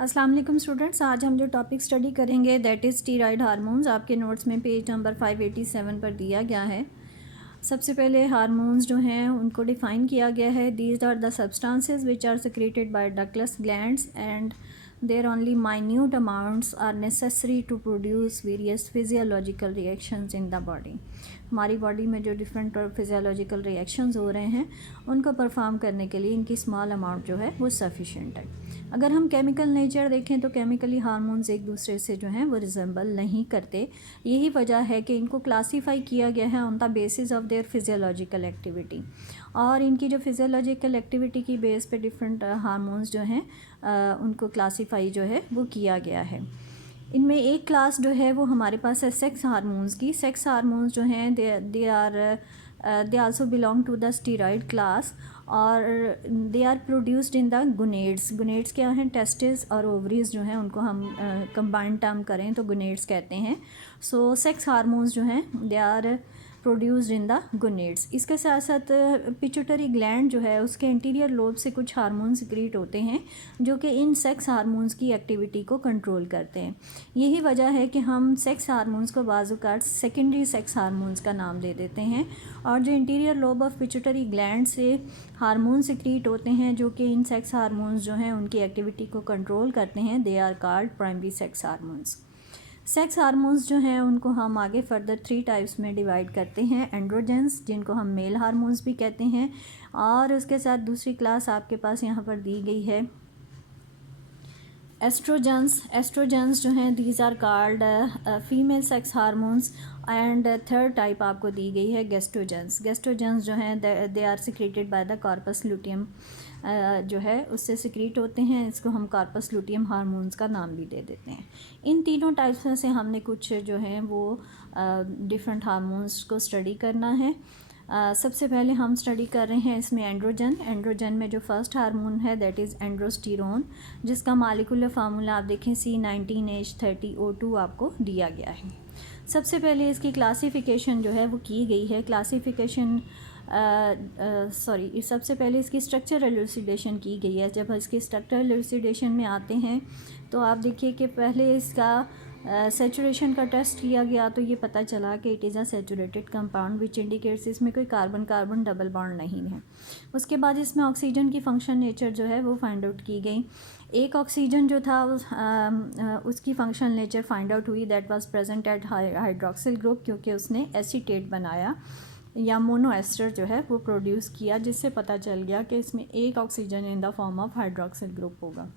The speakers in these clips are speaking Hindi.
अस्सलाम वालेकुम स्टूडेंट्स, आज हम जो टॉपिक स्टडी करेंगे दैट इज़ स्टीरॉयड हार्मोन्स। आपके नोट्स में पेज नंबर 587 पर दिया गया है। सबसे पहले हार्मोन्स जो हैं उनको डिफ़ाइन किया गया है। These are the substances which are secreted by ductless glands and their only minute amounts are necessary to produce various physiological reactions in the body. हमारी बॉडी में जो डिफरेंट फिजियोलॉजिकल रिएक्शंस हो रहे हैं उनको परफॉर्म करने के लिए इनकी स्मॉल अमाउंट जो है वो सफिशेंट है। अगर हम केमिकल नेचर देखें तो केमिकली हार्मोन्स एक दूसरे से जो हैं वो रिजेंबल नहीं करते। यही वजह है कि इनको क्लासीफाई किया गया है on the basis of their physiological activity, और इनकी जो फिजियोलॉजिकल एक्टिविटी की बेस पे डिफरेंट हार्मोन्स जो हैं उनको क्लासीफाई जो है वो किया गया है। इनमें एक क्लास जो है वो हमारे पास है सेक्स हार्मोन्स की। सेक्स हार्मोन्स जो हैं they also belong to the steroid class और they are produced in the gonads. Gonads क्या हैं? टेस्टिस और ओवरीज जो हैं उनको हम कंबाइंड टर्म करें तो गुनेड्स कहते हैं। सो सेक्स हार्मोन्स जो हैं they are produced in the gonads. इसके साथ साथ पिट्यूटरी ग्लैंड जो है उसके इंटीरियर लोब से कुछ हार्मोन सिक्रीट होते हैं जो कि इन सेक्स हार्मोन्स की एक्टिविटी को कंट्रोल करते हैं। यही वजह है कि हम सेक्स हार्मोन्स को बाज़-ओ-क़ात सेकेंडरी सेक्स हार्मोन्स का नाम दे देते हैं, और जो interior lobe of pituitary gland से हार्मोन सिक्रीट होते हैं जो कि इन सेक्स हार्मोन्स जो हैं उनकी एक्टिविटी को कंट्रोल करते हैं, they are called primary sex hormones. Sex hormones जो हैं उनको हम आगे फर्दर 3 टाइप्स में डिवाइड करते हैं। एंड्रोजेंस, जिनको हम मेल हार्मोन्स भी कहते हैं, और उसके साथ दूसरी क्लास आपके पास यहाँ पर दी गई है एस्ट्रोजेंस। एस्ट्रोजेंस जो हैं these are called female sex hormones, and third type आपको दी गई है गेस्ट्रोजेंस। गेस्ट्रोजेंस जो हैं they are secreted by the corpus luteum जो है उससे सिक्रीट होते हैं। इसको हम कॉर्पस लुटियम हार्मोन्स का नाम भी दे देते हैं। इन तीनों टाइप्स में से हमने कुछ जो हैं वो डिफरेंट हार्मोन्स को स्टडी करना है। सबसे पहले हम स्टडी कर रहे हैं इसमें एंड्रोजन। एंड्रोजन में जो फर्स्ट हार्मोन है दैट इज़ एंड्रोस्टेरोन, जिसका मालिकुलर फार्मूला आप देखें C19H30O2 आपको दिया गया है। सबसे पहले इसकी क्लासिफिकेशन जो है वो की गई है। क्लासिफिकेशन सबसे पहले इसकी स्ट्रक्चर एलुसिडेशन की गई है। जब इसकी स्ट्रक्चर एलुसिडेशन में आते हैं तो आप देखिए कि पहले इसका सेचुरेशन का टेस्ट किया गया तो ये पता चला कि it is a saturated compound which indicates इसमें कोई कार्बन कार्बन डबल बॉन्ड नहीं है। उसके बाद इसमें ऑक्सीजन की फंक्शन नेचर जो है वो फाइंड आउट की गई। एक ऑक्सीजन जो था उसकी फंक्शन नेचर फाइंड आउट हुई, that was present at hydroxyl group, क्योंकि उसने एसीटेट बनाया या मोनोएस्टर जो है वो प्रोड्यूस किया, जिससे पता चल गया कि इसमें एक oxygen in the form of hydroxyl group होगा।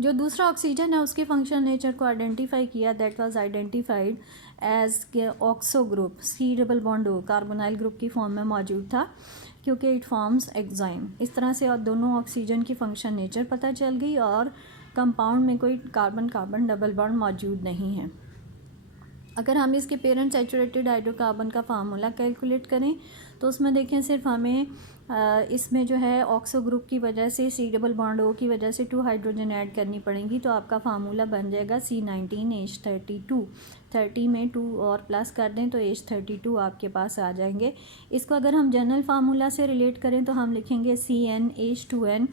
जो दूसरा ऑक्सीजन है उसके फंक्शन नेचर को आइडेंटिफाई किया, that was identified as oxo group. C double bond O carbonyl group की फॉर्म में मौजूद था क्योंकि इट फॉर्म्स एग्जाइम। इस तरह से और दोनों ऑक्सीजन की फंक्शन नेचर पता चल गई और कंपाउंड में कोई कार्बन कार्बन डबल बॉन्ड मौजूद नहीं है। अगर हम इसके पेरेंट सैचुरेटेड हाइड्रोकार्बन का फार्मूला कैलकुलेट करें तो उसमें देखें सिर्फ हमें इसमें जो है ऑक्सो ग्रुप की वजह से C डबल बॉन्ड O की वजह से 2 हाइड्रोजन ऐड करनी पड़ेंगी, तो आपका फार्मूला बन जाएगा C19H32। 30 में 2 और प्लस कर दें तो H32 आपके पास आ जाएंगे। इसको अगर हम जनरल फार्मूला से रिलेट करें तो हम लिखेंगे CnH2n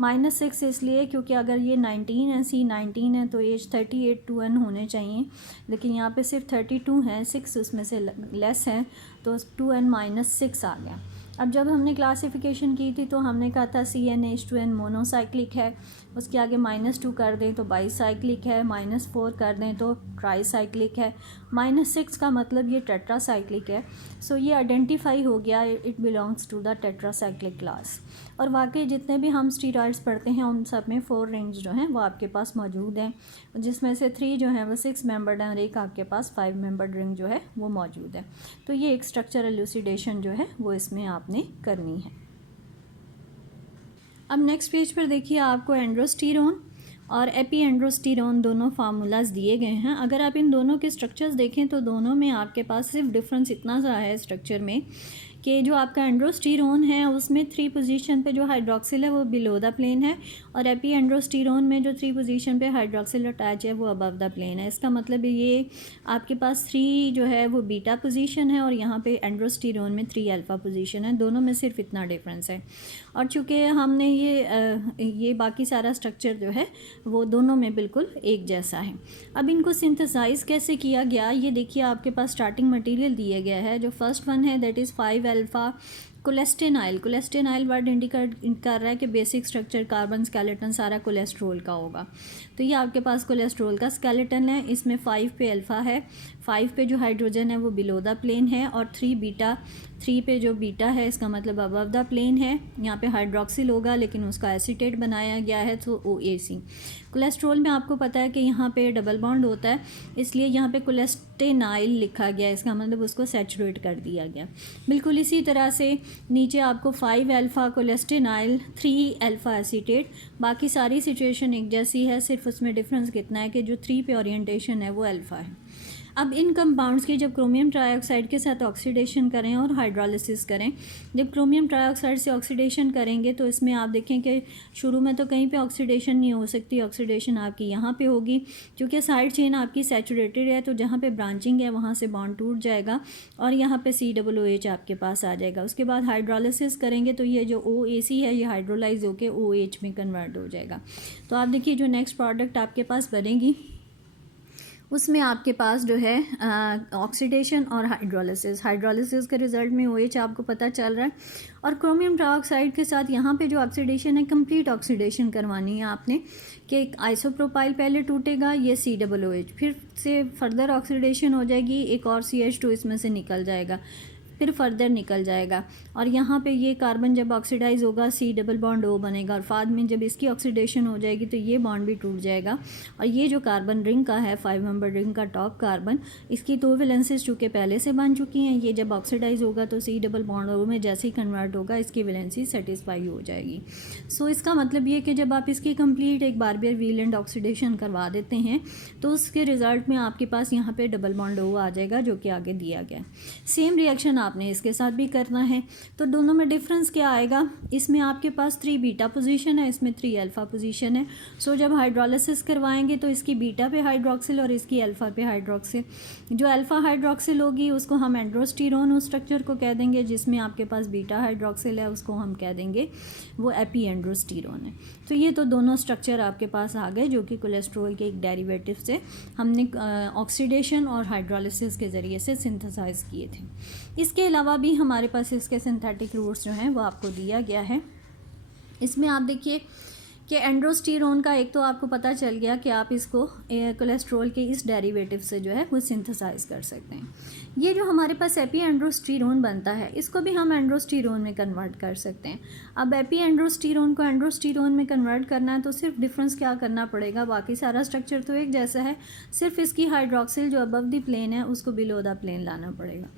-6 इसलिए क्योंकि अगर ये 19 है, C19 है तो H38 होने चाहिए, लेकिन यहाँ पे सिर्फ 32 है, 6 उसमें से लेस है तो 2n-6 आ गया। अब जब हमने क्लासिफिकेशन की थी तो हमने कहा था CnH2n मोनोसाइक्लिक है, उसके आगे -2 कर दें तो बाईसाइक्लिक है, -4 कर दें तो ट्राईसाइक्लिक है, -6 का मतलब ये टेट्रासाइक्लिक है। सो ये आइडेंटिफाई हो गया, it belongs to the tetracyclic class. और वाकई जितने भी हम स्टीरॉइड्स पढ़ते हैं उन सब में 4 रिंग्स जो हैं वो आपके पास मौजूद हैं, जिसमें से 3 जो हैं वो 6 मेंबर्ड हैं और एक आपके पास 5 मेंबर्ड रिंग जो है वो मौजूद है। तो ये एक स्ट्रक्चर एलुसिडेशन जो है वो इसमें आपने करनी है। अब नेक्स्ट पेज पर देखिए आपको एंड्रोस्टेरोन और एपीएंड्रोस्टेरोन दोनों फार्मूलाज दिए गए हैं। अगर आप इन दोनों के स्ट्रक्चर्स देखें तो दोनों में आपके पास सिर्फ डिफरेंस इतना सा है स्ट्रक्चर में कि जो आपका एंड्रोस्टेरोन है उसमें 3 पोजीशन पे जो हाइड्रोक्सिल है वो बिलो द प्लेन है, और एपी एंड्रोस्टेरोन में जो 3 पोजीशन पे हाइड्रोक्सिल अटैच है वो अबव द प्लेन है। इसका मतलब ये आपके पास 3 जो है वो बीटा पोजीशन है और यहाँ पे एंड्रोस्टेरोन में 3 अल्फ़ा पोजीशन है, दोनों में सिर्फ इतना डिफरेंस है। और चूँकि हमने ये बाकी सारा स्ट्रक्चर जो है वो दोनों में बिल्कुल एक जैसा है। अब इनको सिंथेसाइज़ कैसे किया गया ये देखिए, आपके पास स्टार्टिंग मटेरियल दिया गया है। जो फर्स्ट वन है that is 5 alpha cholestanyl. Cholestanyl word indicate कर रहा है कि बेसिक स्ट्रक्चर कार्बन स्केलेटन सारा कोलेस्ट्रोल का होगा, तो ये आपके पास कोलेस्ट्रोल का स्केलेटन है। इसमें 5 पे अल्फ़ा है, 5 पे जो हाइड्रोजन है वो बिलो द प्लेन है, और 3 पे जो बीटा है इसका मतलब अबव द प्लेन है। यहाँ पे हाइड्रोक्सिल होगा लेकिन उसका एसीटेट बनाया गया है तो OAC। कोलेस्ट्रोल में आपको पता है कि यहाँ पे डबल बॉन्ड होता है, इसलिए यहाँ पे कोलेस्टेनाइल लिखा गया, इसका मतलब उसको सैचुरेट कर दिया गया। बिल्कुल इसी तरह से नीचे आपको 5 अल्फ़ा कोलेस्टेनाइल, 3 अल्फ़ा एसीटेट, बाकी सारी सिचुएशन एक जैसी है, सिर्फ उसमें डिफरेंस कितना है कि जो 3 पे ओरिएंटेशन है वो अल्फ़ा है। अब इन कंपाउंड्स की जब क्रोमियम ट्राइऑक्साइड के साथ ऑक्सीडेशन करें और हाइड्रोलिसिस करें, जब क्रोमियम ट्राइऑक्साइड से ऑक्सीडेशन करेंगे तो इसमें आप देखें कि शुरू में तो कहीं पे ऑक्सीडेशन नहीं हो सकती, ऑक्सीडेशन आपकी यहाँ पे होगी, क्योंकि साइड चेन आपकी सैचुरेटेड है, तो जहाँ पे ब्रांचिंग है वहाँ से बॉन्ड टूट जाएगा और यहाँ पे COOH आपके पास आ जाएगा। उसके बाद हाइड्रोलिसिस करेंगे तो ये जो OAC है ये हाइड्रोलाइज होकर OH में कन्वर्ट हो जाएगा। तो आप देखिए जो नेक्स्ट प्रोडक्ट आपके पास बनेगी उसमें आपके पास जो है ऑक्सीडेशन और हाइड्रोलिसिस के रिज़ल्ट में OH आपको पता चल रहा है, और क्रोमियम ट्राइऑक्साइड के साथ यहाँ पे जो ऑक्सीडेशन है कंप्लीट ऑक्सीडेशन करवानी है आपने, कि एक आइसोप्रोपाइल पहले टूटेगा, ये COOH, फिर से फर्दर ऑक्सीडेशन हो जाएगी, एक और CH2 इसमें से निकल जाएगा, फिर फर्दर निकल जाएगा, और यहाँ पे ये कार्बन जब ऑक्सीडाइज होगा C डबल बॉन्ड O बनेगा, और बाद में जब इसकी ऑक्सीडेशन हो जाएगी तो ये बॉन्ड भी टूट जाएगा, और ये जो कार्बन रिंग का है 5 मेंबर रिंग का टॉप कार्बन, इसकी 2 वैलेंसीज चूँकि पहले से बन चुकी हैं, ये जब ऑक्सीडाइज होगा तो C डबल बॉन्ड O में जैसे ही कन्वर्ट होगा इसकी वैलेंसी सेटिस्फाई हो जाएगी। सो इसका मतलब ये कि जब आप इसकी कंप्लीट एक बारबियर वीलेंट ऑक्सीडेशन करवा देते हैं तो उसके रिज़ल्ट में आपके पास यहाँ पे डबल बॉन्ड O आ जाएगा, जो कि आगे दिया गया। सेम रिएक्शन आपने इसके साथ भी करना है, तो दोनों में डिफरेंस क्या आएगा, इसमें आपके पास 3 बीटा पोजीशन है, इसमें 3 अल्फ़ा पोजीशन है। सो जब हाइड्रोलिसिस करवाएंगे तो इसकी बीटा पे हाइड्रोक्सिल और इसकी अल्फ़ा पे हाइड्रोक्सिल, जो अल्फ़ा हाइड्रोक्सिल होगी उसको हम एंड्रोस्टेरोन उस स्ट्रक्चर को कह देंगे, जिसमें आपके पास बीटा हाइड्रोक्सिल है उसको हम कह देंगे वो एपी एंड्रोस्टेरोन है। तो ये तो दोनों स्ट्रक्चर आपके पास आ गए जो कि कोलेस्ट्रॉल के एक डेरिवेटिव से हमने ऑक्सीडेशन और हाइड्रोलिसिस के ज़रिए से सिंथेसाइज किए थे। इसके अलावा भी हमारे पास इसके सिंथेटिक रूट्स जो हैं वो आपको दिया गया है। इसमें आप देखिए कि एंड्रोस्टेरोन का एक तो आपको पता चल गया कि आप इसको कोलेस्ट्रॉल के इस डेरिवेटिव से जो है वो सिंथेसाइज कर सकते हैं। ये जो हमारे पास एपी एंड्रोस्टेरोन बनता है इसको भी हम एंड्रोस्टेरोन में कन्वर्ट कर सकते हैं। अब एपी एंड्रोस्टेरोन को एंड्रोस्टेरोन में कन्वर्ट करना है तो सिर्फ डिफरेंस क्या करना पड़ेगा, बाकी सारा स्ट्रक्चर तो एक जैसा है, सिर्फ इसकी हाइड्रोक्सिल जो अबव द प्लेन है उसको बिलो द प्लेन लाना पड़ेगा।